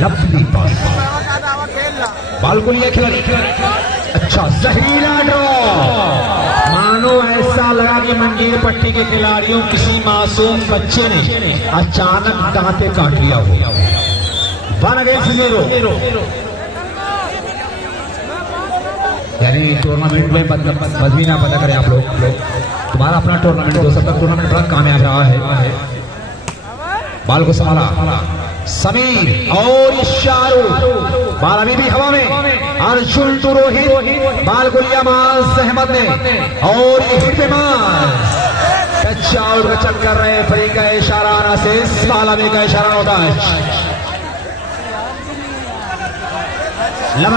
लंबी पास बाल को लिया खिलाड़ी। अच्छा जहीरा ड्रॉ, मानो ऐसा लगा कि मंजीर पट्टी के खिलाड़ियों किसी मासूम बच्चे ने अचानक दांते काट लिया हो। 1 against 0। यानी टूर्नामेंट में बदमी ना पता करें आप लोग, तुम्हारा अपना टूर्नामेंट हो सकता है, टूर्नामेंट बड़ा कामयाब रहा है। बाल को संभाला समीर और शाहरुख, बाल अभी भी हवा में। अर्जुन टू रोहित, बाल को लिया माज अहमद ने और ये हिट पे माज। कच्चा आउट का चल कर रहे फरी का इशारा आना से बाल अभी का इशारा होता है। हेलो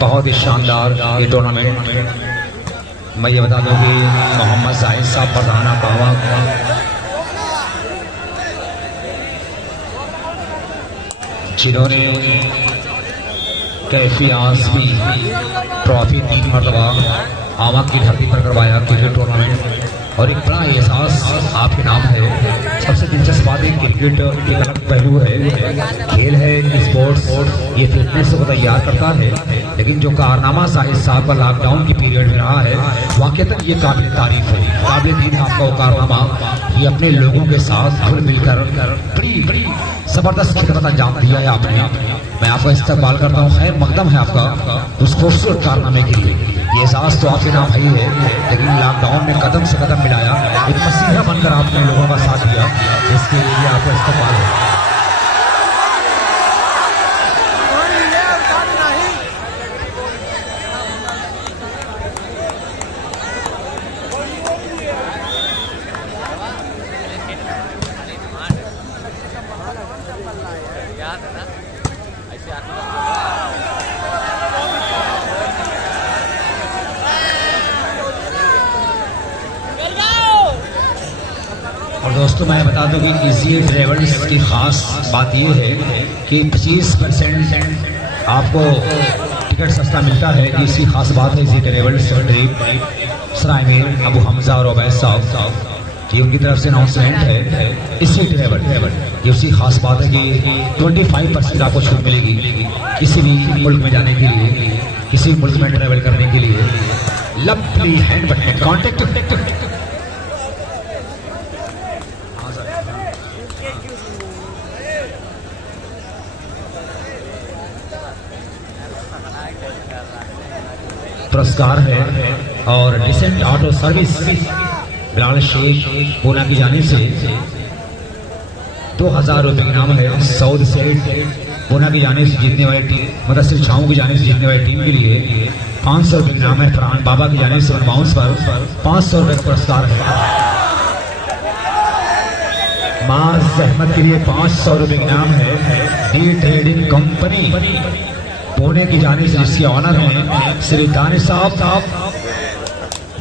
बहुत ही शानदार ये टूर्नामेंट। मैं ये बता दूं कि मोहम्मद जाहिद साहब प्रधाना पावा जिन्होंने कैफी आजमी ट्रॉफी 3 मरतबा आवा की धरती पर करवाया क्रिकेट टूर्नामेंट, और एक बड़ा एहसास आपके नाम है। सबसे दिलचस्प बात है क्रिकेट एक अलग पहलू है, खेल है, स्पोर्ट्स, ये फिटनेस को तैयार करता है, लेकिन जो कारनामा जाहिद साहब का लॉकडाउन के पीरियड में रहा है वाकईतन ये काबिल तारीफ है, काबिल दीन आपका वो कारनामा। ये अपने लोगों के साथ घुल मिलकर बड़ी जबरदस्त खिदमत अंजाम दिया है आपने। मैं आपका इस्तेमाल करता हूँ, खैर मकदम है आपका उस खूबसूरत कारनामे के लिए। ये एहसास तो आपके नाम ही है, लेकिन लॉकडाउन में कदम से कदम मिलाया, एक मसीहा बनकर आपने लोगों का साथ दिया, इसके लिए आपका इस्तेमाल है। और दोस्तों मैं बता दूं कि इजी ट्रेवल्स की खास बात ये है कि 25% आपको टिकट सस्ता मिलता है। इसकी खास बात है इजी ट्रेवल्स सराय में अबू हमजा और उबैद साहब, ये उनकी तरफ से अनाउंसमेंट है। इसी ट्रेवल ये उसकी खास बात है कि 25% आपको छूट मिलेगी किसी भी मुल्क में जाने के लिए, किसी मुल्क में ट्रेवल करने के लिए। लवली हैंड बटन कॉन्टेक्ट पुरस्कार है और decent auto service Bilal Shaikh Poona की जानिब से 2000 रुपये इनाम है। सऊद सेठ पूना की जानिब से जीतने वाली टीम, मुदस्सिर छाऊ की जानिब से जीतने वाली टीम के लिए 500 रुपये इनाम है। फरहान बाबा की जानिब से बाउंस पर 500 रुपये का पुरस्कार है। माज अहमद के लिए 500 रुपये इनाम है। डी ट्रेडिंग कंपनी पुणे की जानिब से जिसके ऑनर हैं श्री दानिश साहब,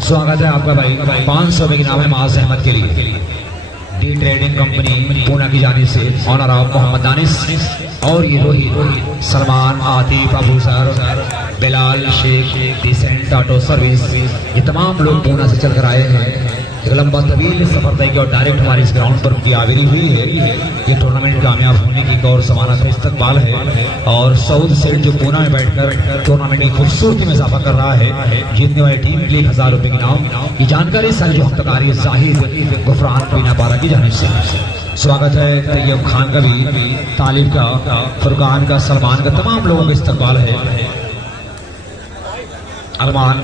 स्वागत है आपका भाई। 500 रुपये इनाम है माज अहमद के लिए। डी ट्रेडिंग कंपनी पुणे की जानिब से ऑनर ऑफ मोहम्मद दानिश, और ये Rohit Salman Atif Abu sir Bilal Shaikh decent auto service, ये तमाम लोग पुणे से चलकर आए हैं। एक लंबा तवील सफर तय किया और डायरेक्ट हमारे इस ग्राउंड पर उनकी आवेरी हुई है। ये टूर्नामेंट कामयाब होने की और समाना का इस्तकबाल है। और सऊद सेठ जो पुणे में बैठकर टूर्नामेंट की खूबसूरती में इजाफा कर रहा है, जीतने वाली टीम के लिए 1000 रुपये इनाम की जानकारी सर जो हफ्ताकारी जाहिद गुफरान बीना पारा की जानिब से। स्वागत है तैयब खान का भी, तालिब का, फुरकान का, सलमान का, तमाम लोगों का इस्तकबाल है। अरमान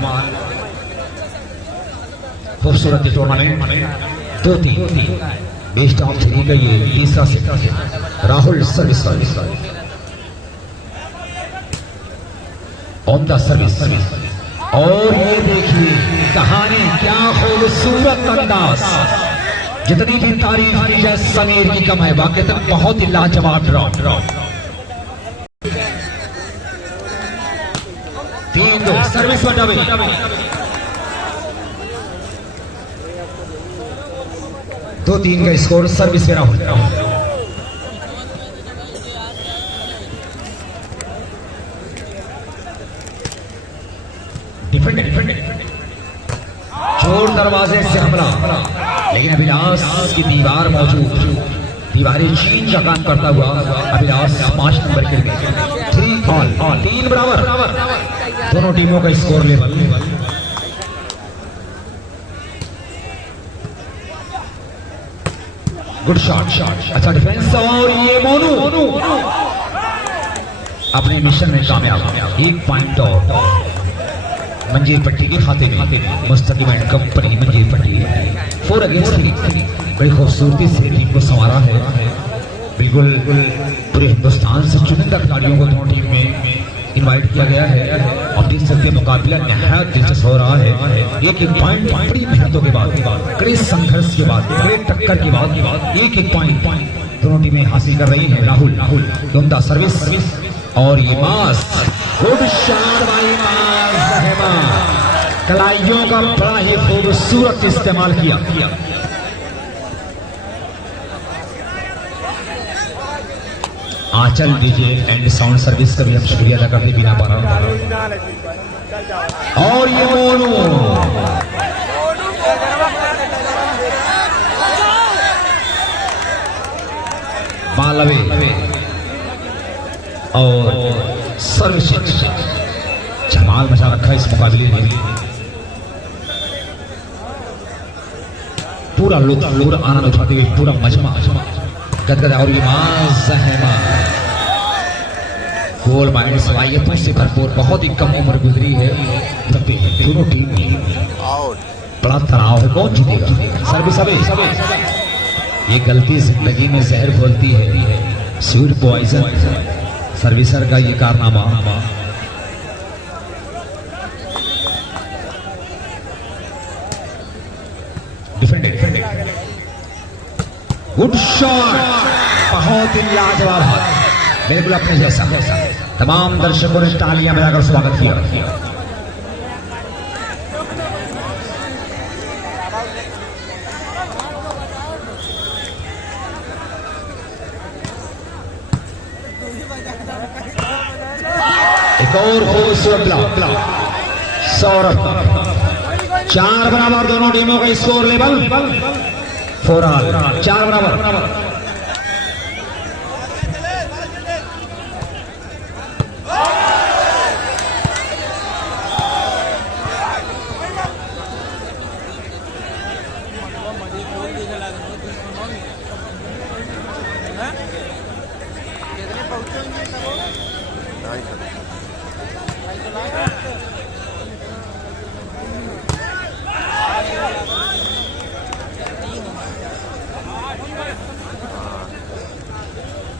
खूबसूरत टूर्नामेंट 2-3 बेस्ट ऑफ 3 का ये तीसरा set. Rahul service on the service. और ये देखिए कहानी, क्या खूबसूरत अंदाज। जितनी भी तारीफ की जाए समीर की कम है, वाकई बहुत ही लाजवाब ड्रॉ। 3-2 सर्विस पर डबल। दो 3 का स्कोर सर्विस पे राहुल। जोर दरवाजे से हमला, लेकिन अभिलाष की दीवार मौजूद, दीवारें चीन का काम करता हुआ अभिलाष 5 नंबर के 3 ऑल 3 बराबर। दोनों टीमों का स्कोर लेवल। गुड शॉट, अच्छा डिफेंस। और ये मोनू अपने मिशन में कामयाब। 1 पॉइंट और मंजीर पट्टी के खाते में। मुस्तकिम एंड कंपनी मंजीर पट्टी 4 अगेंस्ट 3 बड़ी खूबसूरती से टीम को संवारा है। बिल्कुल पूरे हिंदुस्तान से चुनिंदा खिलाड़ियों को दोनों टीम में इनवाइट किया गया है। और देख सकते मुकाबला नहायत दिलचस्प हो रहा है। एक पॉइंट बड़ी मेहनतों के बाद, कड़े संघर्ष के बाद, कड़े टक्कर के बाद एक पॉइंट दोनों टीमें हासिल कर रही हैं। राहुल उम्दा सर्विस और ये Maas. Good shot by Maas Rahman. कलाइयों का बड़ा ही खूबसूरत इस्तेमाल किया। Aanchal DJ and sound service का भी हम शुक्रिया अदा करते बिना पारा। और ये मोनू मालवे और सर्विस जमाल मचा रखा इस मुकाबले में। पूरा लुत्फ आनंद उठाते हुए पूरा मजमा गदगद। और ये गोल माइंड सलाहियतों से भरपूर, बहुत ही कम उम्र गुजरी है दोनों टीम में। बड़ा तनाव है, कौन जीतेगा। सर्विस ये गलती जिंदगी में जहर घोलती है, स्वीट पॉइजन। सर्विसर का ये कारनामा। डिफेंडेड गुड शॉट, बहुत ही लाजवाब हाथ, बिल्कुल अपने जैसा। तमाम दर्शकों ने तालियां बजाकर स्वागत किया। एक और खूबसूरत ब्लॉक। सौरभ 4 बराबर, दोनों टीमों का स्कोर लेवल 4 ऑल 4 बराबर।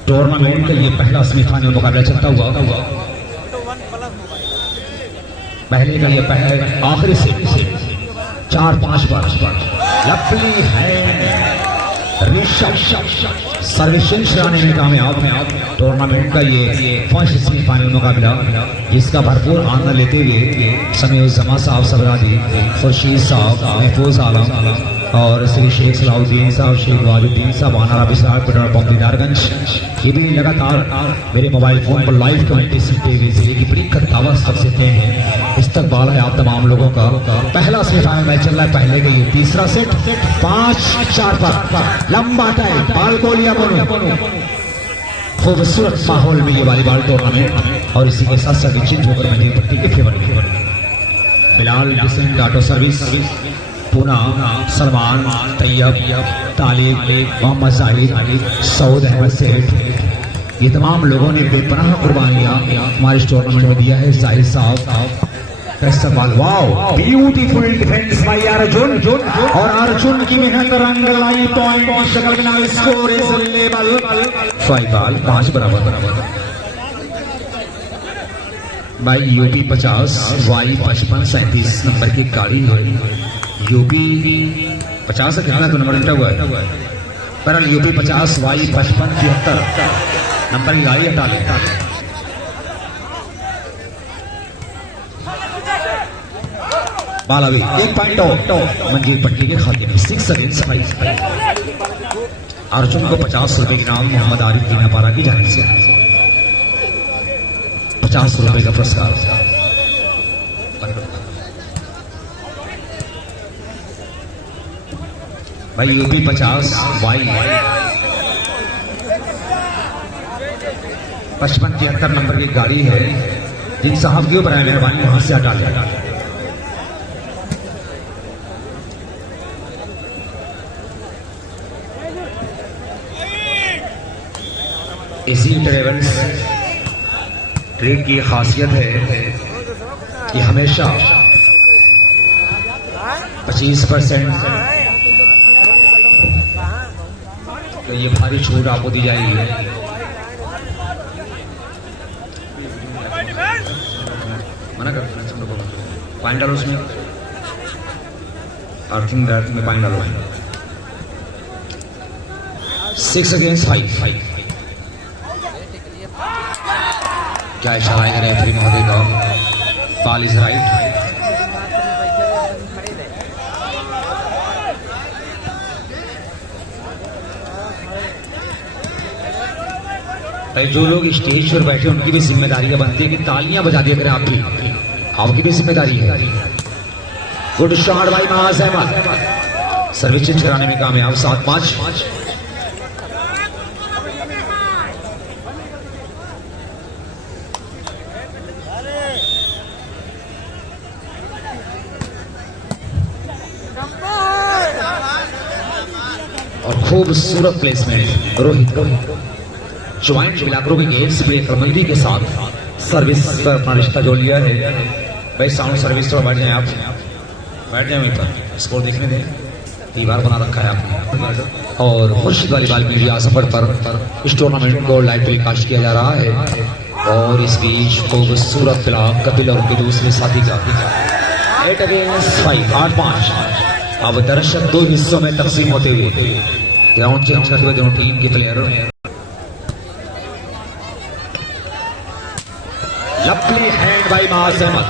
टूर्नामेंट का ये पहला सेमीफाइनल मुकाबला चलता हुआ पहले का ये पहला आखिरी से 4-5 बार लपली है सर्विसिंग कराने में कामयाब। टूर्नामेंट का ये फर्स्ट सेमीफाइनल मुकाबला जिसका भरपूर आनंद लेते हुए समीर जमा साहब, सबरादी, खुर्शीद साहब, महफूज आलम और श्री शेख सलाउद्दीन साहब, शेख वाजुद्दीन साहब, आना रबी साहब, पेट्रोल पंप दीदारगंज, ये भी लगातार मेरे मोबाइल फोन पर लाइव कमेंट्री सुनते हुए जिले की बड़ी दावा सब देते हैं। इस्तकबाल है आप तमाम लोगों का। पहला सेमीफाइनल मैच चल रहा है, पहले का ये तीसरा सेट 5-4 पर लंबा टाइम बाल को लिया खूबसूरत माहौल में ये वॉलीबॉल टूर्नामेंट। और इसी के साथ साथ चिंज होकर मैंने पट्टी के favour Bilal decent auto service, Poona, Salman, Tayyab, Talib, Mohammad Zahid, Saud Ahmed Seth, ये तमाम लोगों ने बेपनाह कुर्बानियां हमारे इस टूर्नामेंट में दिया है। जाहिद साहब, सवाल wow beautiful defence bye Arjun और अर्जुन की मेहनत रंग लाई पॉइंट शक्ल के नाम स्कोर इज लेवल 5 बराबर भाई यूपी 50 वाई 55 37 नंबर की गाड़ी है। यूपी 50 से कितना तो नंबर उल्टा हुआ है पर यूपी 50 वाई 55 73 नंबर की गाड़ी हटा ले। बाल अभी 1 पॉइंट मंजीर पट्टी के खाते में 6 अगेंस्ट 5। अर्जुन को 50 रुपए के नाम मोहम्मद आरिफ दीनापारा की जानिब से 50 रुपए का पुरस्कार। भाई यूपी 50 वाई 55 73 नंबर की गाड़ी है। जिन साहब के ऊपर मेहरबानी वहां से हटा लिया। इसी ट्रेवल्स ट्रेन की खासियत है कि हमेशा 25% तो ये भारी छूट आपको दी जाएगी। मना कर पानी डालो उसमें, अर्थिंग में पानी डालो। 6 अगेंस्ट 5। क्या इशारा है रेफरी महोदय का? Ball is right. जो लोग स्टेज पर बैठे उनकी भी जिम्मेदारी बनती है कि तालियां बजा दिया करें। आपकी भी जिम्मेदारी है। गुड शॉट भाई महाज अहमद, सर्विस चेंज कराने में कामयाब। 7-5। और खूबसूरत प्लेसमेंट रोहित ज्वाइंट बिलाकरों के गेट से मंदी के साथ सर्विस पर अपना रिश्ता जोड़ लिया है। भाई साउंड सर्विस तो बैठ जाए, आप बैठ जाए वहीं पर, स्कोर देखने दें। कई बार बना रखा है आपने। और खुर्शीद वालीबाल मीडिया सफर पर इस टूर्नामेंट को लाइव टेलीकास्ट किया जा रहा है। और इस बीच खूबसूरत फिलहाल कपिल और उनके दूसरे साथी का 8 अगेंस्ट 5 8-5। अब दर्शक 2 हिस्सों में तकसीम होते हुए ग्राउंड चेंज करते हुए दोनों टीम के player. Lovely hand by Mahaz Ahmed.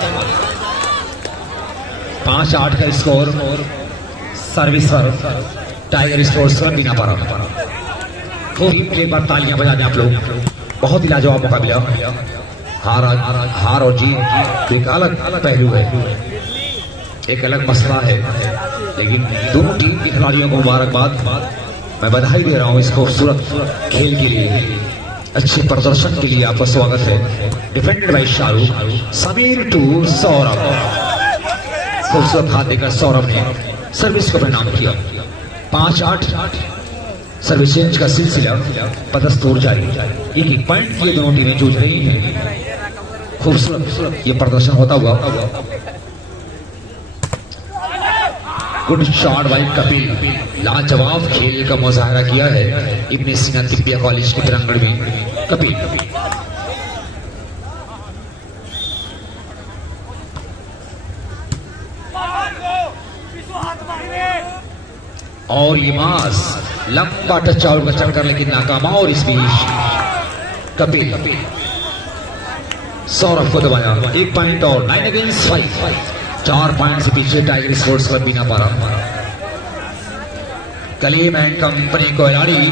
5-8 का स्कोर। सर्विस पर टाइगर स्पोर्ट्स का दीनापारा। खूब एक बार तालियां बजा दें आप लोग। बहुत ही लाजवाब मुकाबला। हार और जीत एक अलग पहलू है, एक अलग मसला है। लेकिन दोनों टीम के खिलाड़ियों को मुबारकबाद। मैं बधाई दे रहा हूं इस खूबसूरत खेल के लिए, अच्छे प्रदर्शन के लिए आपका स्वागत है। Defended by Shahrukh. Sameer to Saurabh. खूबसूरत हाथ देकर सौरभ ने सर्विस को परिणाम किया। 5-8 सर्विस चेंज का सिलसिला बदस्तूर जारी। एक पॉइंट की दोनों टीमें जूझ रही हैं। खूबसूरत ये प्रदर्शन होता हुआ। Good shot bye Kapil. लाजवाब खेल का मुजाहरा किया है इब्ने सीना तिब्बिया कॉलेज के प्रांगण में कपिल। और ये मास लंबा टच आउट का चक्कर लेकिन नाकाम। और इस बीच कपिल सौरभ को दबाया। 1 पॉइंट और 9 अगेंस्ट 5। 4 पॉइंट से पीछे Tiger Sports Club Dinapara. Kaleem and company को खिलाड़ी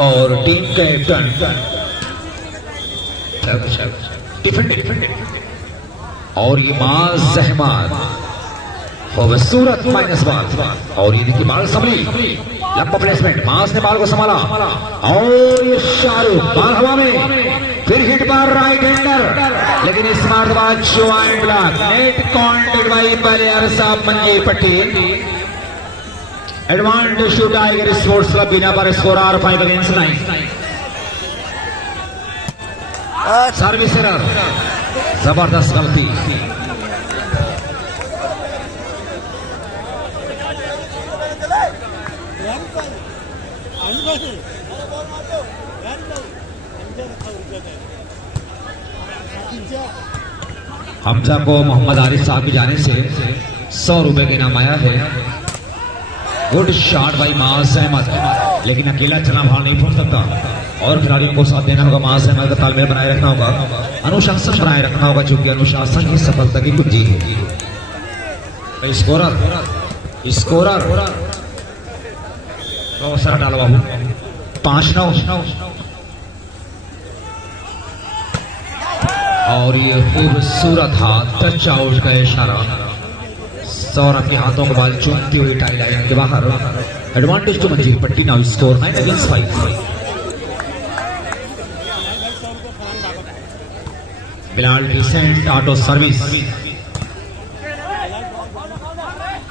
और टीम कैप्टन डिफेंडेड। और ये मास अहमद खूबसूरत माइनस बाल। और ये देखिए बाल संभली, लंबा प्लेसमेंट। मास ने बाल को संभाला और ये शाहरुख बाल हवा में, फिर हिट पर राइट हैंडर। लेकिन इस मरतबा joint block net contact by player साहब Manjeer Patti. Advantage to Tiger Sports Club Dinapara. Score 5 against 9। Service error, जबरदस्त गलती। हमजा को मोहम्मद आरिफ साहब की जाने से 100 रुपए के नाम आया है। Good shot by Maaz Ahmed, लेकिन अकेला चलना भाव नहीं फूट सकता और खिलाड़ियों को साथ देना होगा। मास अहमद का तालमेल बनाए रखना होगा, अनुशासन बनाए रखना होगा, क्योंकि अनुशासन ही सफलता की कुंजी है। स्कोरर अवसर डालो बाबू, 5-9 और ये खूबसूरत हाथ टच आउट का इशारा। सौरभ के हाथों को बाल चूमती हुई टाई लाइन के बाहर। Advantage to Manjeer Patti. Now score 9-5। Bilal decent auto service.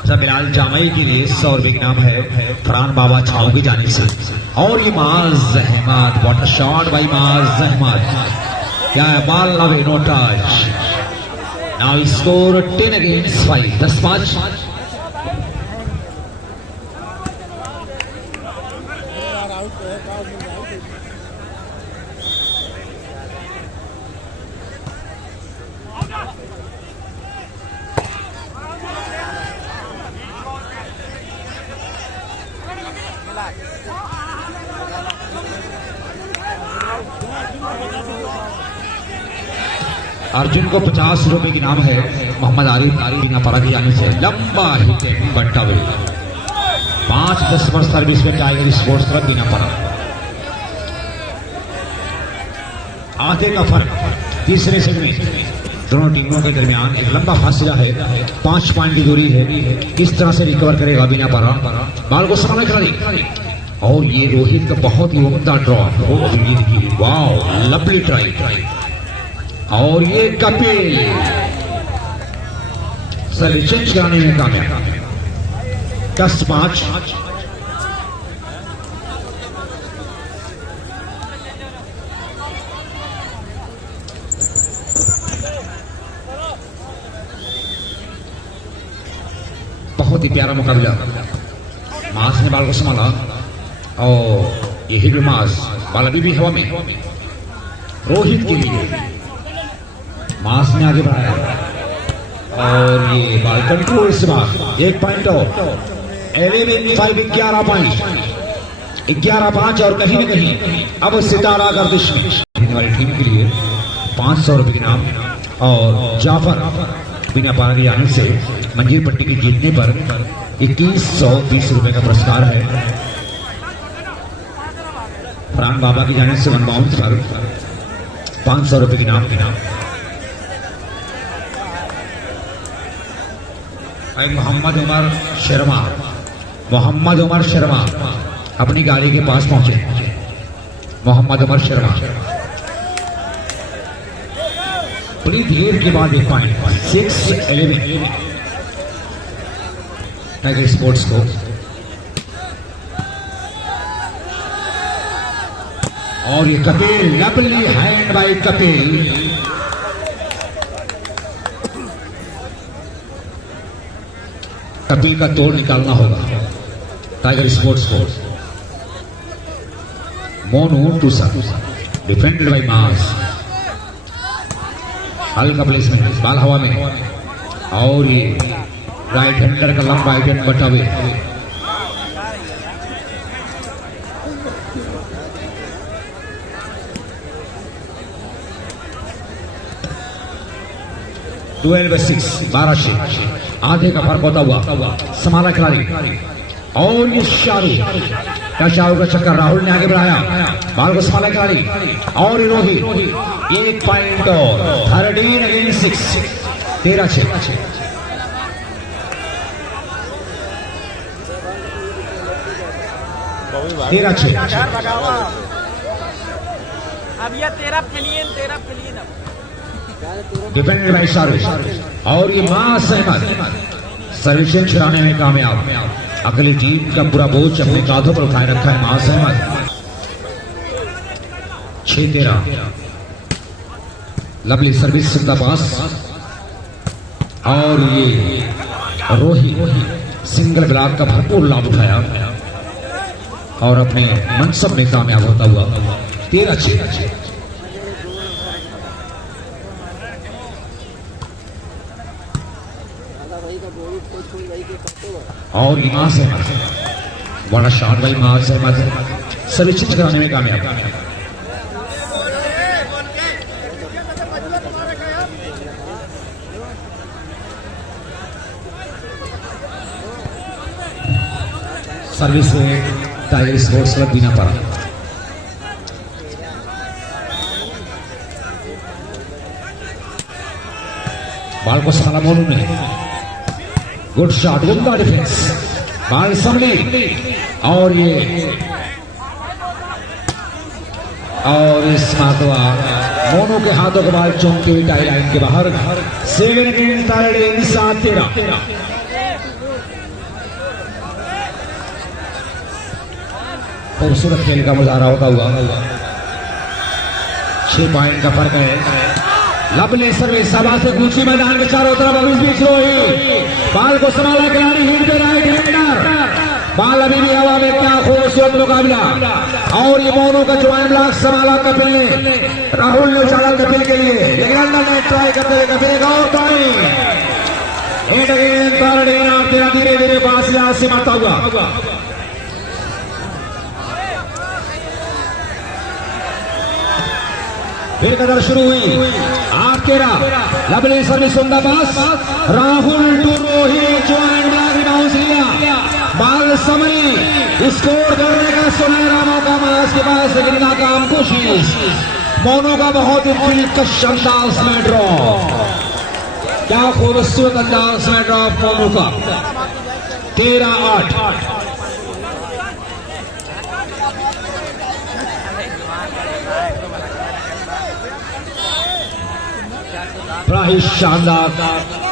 Bilal जामई के लिए 100 रुपए नाम है फरहान बाबा छाऊ की जाने से। और ये Maaz Ahmed, what a shot by Maaz Ahmed, क्या है ball leave no touch. Now score 10-5, 10-5। Arjun को 50 रुपए की नाम है मोहम्मद आरिफ बिनापारा की जाने से। लंबा हिट बट्टा हुई 5-10 पर सर्विस में टाइगर स्पोर्ट्स क्लब बिनापारा। आधे का फर्क तीसरे सेट में दोनों टीमों के दरमियान एक लंबा फासला है, 5 पॉइंट की दूरी है। किस तरह से रिकवर करेगा बिनापारा, बाल को संभालने खिलाड़ी। और ये रोहित का बहुत ही उम्दा ड्रॉप, वाओ लवली ट्राई। और ये कपिल सर्विस चेंज कराने में कामयाब। 10-5। बहुत ही प्यारा मुकाबला। मास ने बाल को संभाला और ये हिट मास, बाल अभी भी हवा में। रोहित के लिए मास ने आगे बढ़ाया और ये बाल कंट्रोल इस बार 1 पॉइंट और 11 पॉइंट 11-5। और कहीं न कहीं अब सितारा गर्दिश में जीतने वाली टीम के लिए 500 रुपए के नाम और जाफर बिनापारा की आने से मंजीर पट्टी की जीतने पर 2120 रुपए का पुरस्कार है। फरहान बाबा की जाने से 1 बाउंस पर 500 रुपए के नाम। मोहम्मद उमर शर्मा अपनी गाड़ी के पास पहुंचे। मोहम्मद उमर शर्मा बड़ी देर के बाद 1 पॉइंट 6-11 टाइगर स्पोर्ट्स को। और ये Kapil, lovely hand by Kapil. Kapil का तोड़ निकालना होगा टाइगर स्पोर्ट्स को। मोनू टूसा डिफेंडेड बाय मास। हल्का प्लेसमेंट, बाल हवा में और ये राइट हैंडर का लंबा आइटम बटावे। ट्वेल्व 12 आधे का फर्क होता हुआ संभाला खिलाड़ी। और ये शाहरुख का चक्कर राहुल ने आगे बढ़ाया, बाल को संभाला खिलाड़ी। और रोहित 1 पॉइंट और 13-6 13-6। अब ये 13 फिलियन डिफेंडेड बाय शाहरुख। और ये मास अहमद सर्विसेज छुड़ाने में कामयाब। अगली टीम का पूरा बोझ अपने कांधों पर उठाए रखा है मास अहमद। 6-13 लवली सर्विस सिद्धा पास। और ये रोहित सिंगल ब्लॉक का भरपूर लाभ उठाया। और अपने मनसब में कामयाब होता हुआ 13-6। और इमाज अहमद बड़ा शॉट भाई, इमाज अहमद सभी चीज कराने में कामयाब। सर्विस से टाइगर स्पोर्ट्स क्लब बिना पड़ा। बाल को संभाला मोनू ने, गुड शॉट, उम्दा डिफेंस, बाल संभली और इस मातवा मोनू के हाथों के बाल चौंके हुए टाई लाइन के बाहर। 7 अगेंस्ट 7-13। खूबसूरत खेल का मुजाहरा होता हुआ 6 पॉइंट का फर्क है। लबले सर्विस सभा से ऊंची मैदान के चारों तरफ, अब इस बीच रोही बाल को संभाला खिलाड़ी, हिट पे राइट हैंडर, बाल अभी भी हवा में। क्या खूबसूरत मुकाबला। और ये मोनू का ज्वाइन ब्लॉक संभाला कपिल ने, राहुल ने उछाला कपिल के लिए, लेकिन अंदर ने ट्राई करते हुए कपिल का और पानी तेरा धीरे धीरे पास से मारता हुआ। फिर कदर शुरू हुई 8-13। लबली सर्विस उमदा pass, Rahul to Rohit, join block bounce लिया, बाल समरी स्कोर करने का सुनहरा मौका मास के पास, लेकिन नाकाम कोशिश। मोनू का बहुत ही दिलकश अंदाज में ड्रॉ, क्या खूबसूरत अंदाज में ड्रॉ मोनू का। 13-8। बड़ा ही शानदार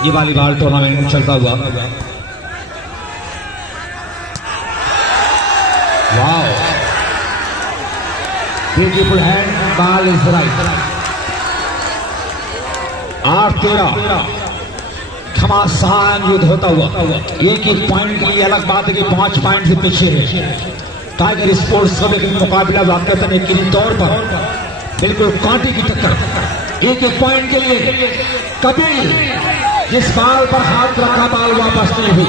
ये वॉलीबॉल टूर्नामेंट चलता हुआ। Wow, beautiful hand, ball is right. 8-13 घमासान युद्ध होता हुआ। एक एक पॉइंट की अलग बात है कि 5 पॉइंट से पीछे है टाइगर स्पोर्ट्स का, लेकिन मुकाबला वाकई में यकीनी तौर पर बिल्कुल कांटे की टक्कर। एक एक पॉइंट के लिए कपिल जिस बाल पर हाथ रखा, बाल वापस नहीं हुई।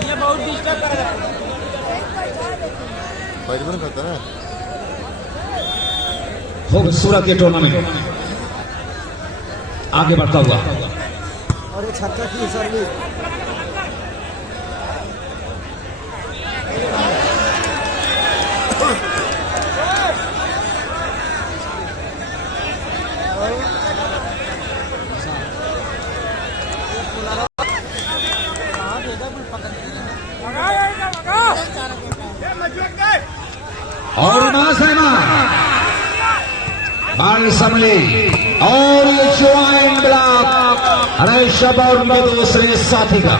ये बहुत डिस्टर्ब कर रहा है। खूबसूरत ये टूर्नामेंट आगे बढ़ता हुआ। और ये छक्का की सर्विस, और बाल संभले और ये ज्वाइन ब्लॉक ऋषभ और उनके दूसरे साथी का।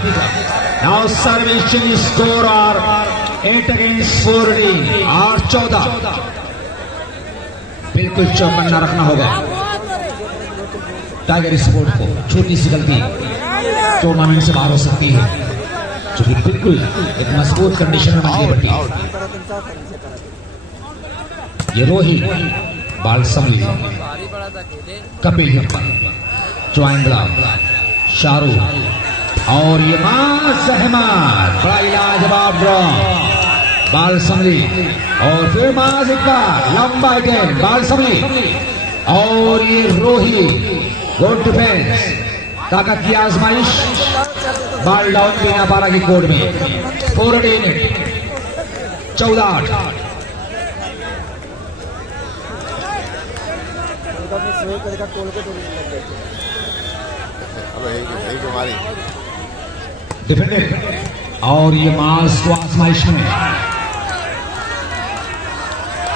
नाउ सर्विसिंग स्कोर और 8-4 8-14। बिल्कुल चौकन्ना रखना होगा टाइगर स्पोर्ट को। छोटी सी गलती टूर्नामेंट से बाहर हो सकती है, क्योंकि बिल्कुल एक मजबूत कंडीशन में मछली पट्टी। ये रोहित बाल संभली, कपिल ज्वाइन ब्लॉक शाहरुख और ये मास अहमद, बड़ा लाजवाब ड्रॉ, बाल संभली और फिर मास इकबाल लंबा अगेन, बाल संभली और ये रोहित गुड डिफेंस, ताकत की आजमाइश, बाल डाउन देना 12 की कोड में। 14-8 डिफेंडेड और ये मास को आजमाइश में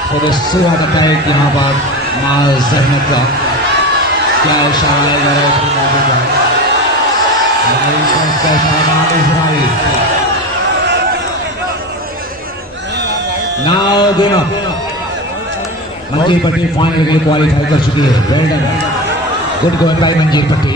खूबसूरत अटैक यहाँ पर मास अहमद का। क्या इशारा नाउ गेम अप। मंजीर पट्टी फाइनल के लिए क्वालिफाई कर चुकी है। Well done, good going by Manjeer पट्टी।